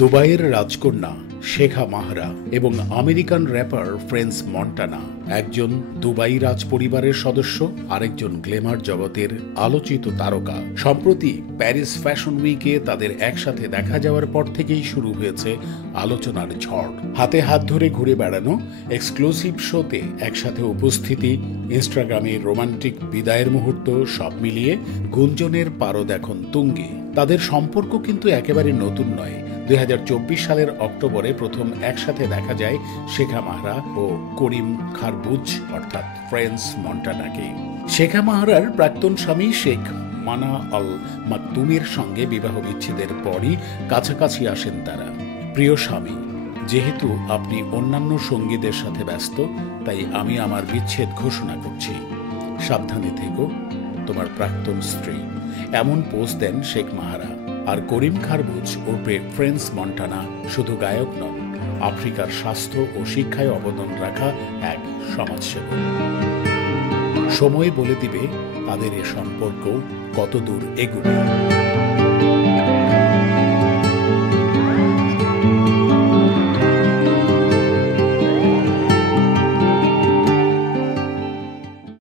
দুবাইয়ের রাজকন্যা শেখা মাহরা এবং আমেরিকান র্যাপার ফ্রেন্স মন্টানা, একজন দুবাই রাজ পরিবারের সদস্য, আরেকজন গ্ল্যামার জগতের আলোচিত তারকা। সম্প্রতি প্যারিস ফ্যাশন উইকে তাদের একসাথে দেখা যাওয়ার পর থেকেই শুরু হয়েছে আলোচনার ঝড়। হাতে হাত ধরে ঘুরে বেড়ানো, এক্সক্লুসিভ শোতে একসাথে উপস্থিতি, ইনস্টাগ্রামে রোমান্টিক বিদায়ের মুহূর্ত, সব মিলিয়ে গুঞ্জনের পারদ এখন তুঙ্গে। তাদের সম্পর্ক কিন্তু একেবারে নতুন নয়। 2024 সালের অক্টোবরে প্রথম একসাথে দেখা যায় শেখা মাহরা ও করিম খারবুজ অর্থাৎ ফ্রেন্স মন্টানাকে। শেখা মাহরার প্রাক্তন স্বামী শেখ মানা আল মাকতুমের সঙ্গে বিবাহ বিচ্ছেদের পরই কাছাকাছি আসেন তারা। প্রিয় স্বামী, যেহেতু আপনি অন্যান্য সঙ্গীদের সাথে ব্যস্ত, তাই আমি আমার বিচ্ছেদ ঘোষণা করছি। সাবধানে থেকো, তোমার প্রাক্তন স্ত্রী। এমন পোস্ট দেন শেখ মাহরা। আর করিম খারবুজ ওরফে ফ্রেন্স মন্টানা শুধু গায়ক নন, আফ্রিকার স্বাস্থ্য ও শিক্ষায় অবদান রাখা এক সমাজসেবক। সময় বলে দিবে তাদের এ সম্পর্ক কতদূর এগোবে।